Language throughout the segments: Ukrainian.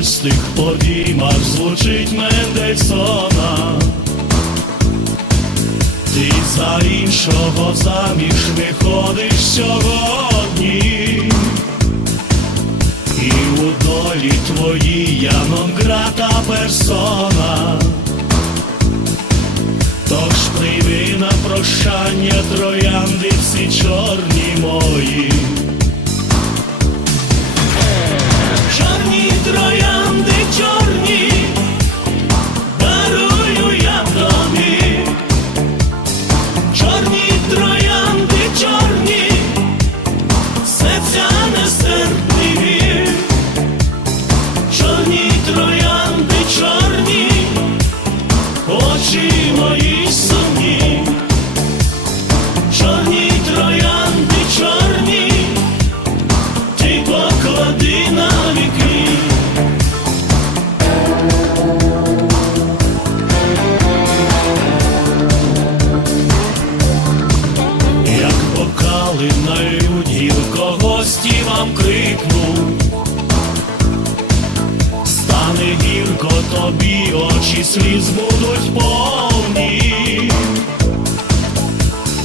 урочистих подіймах звучить Мендельсона. Ти за іншого заміж виходиш сьогодні, і у долі твоїй я грата персона. Тож прийми на прощання троянди всі чорні мої. Очі сліз будуть повні.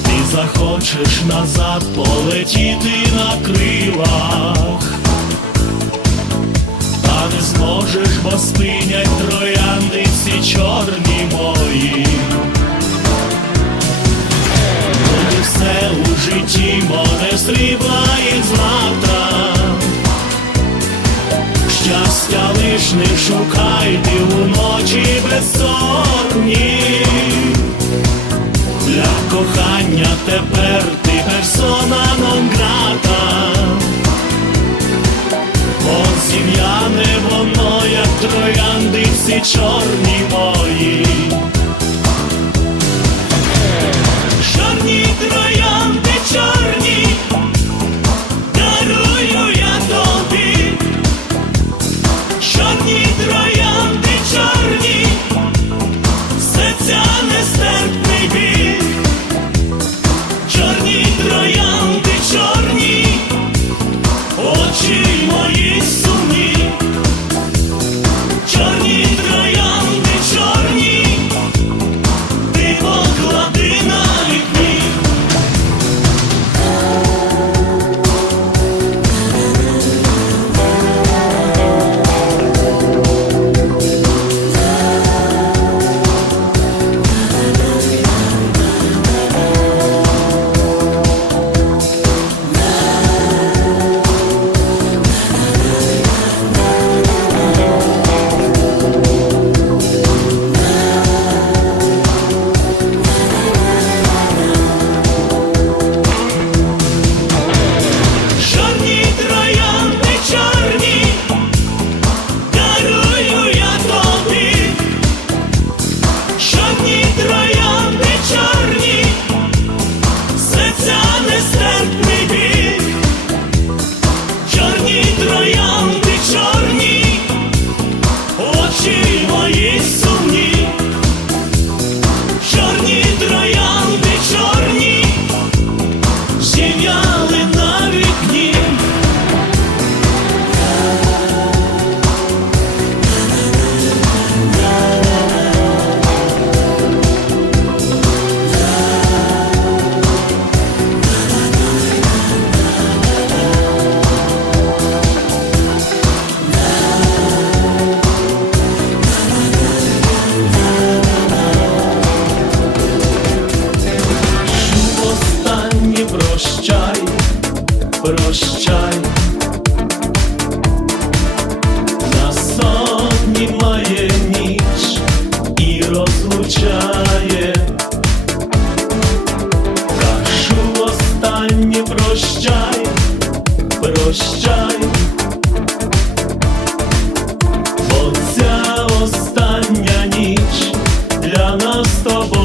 Ти захочеш назад полетіти на крилах, та не зможеш, бо спинять троянди всі чорні мої. Буде все у житті, море срібла і злата. Щастя лиш не шукайте ночі безсонні. Для кохання тепер ти персона нон грата. От сім'я не воно, як троянди всі чорні мої. прощай. На сотні має ніч і розлучає, кажу останнє прощай, прощай, бо ця остання ніч для нас з тобою.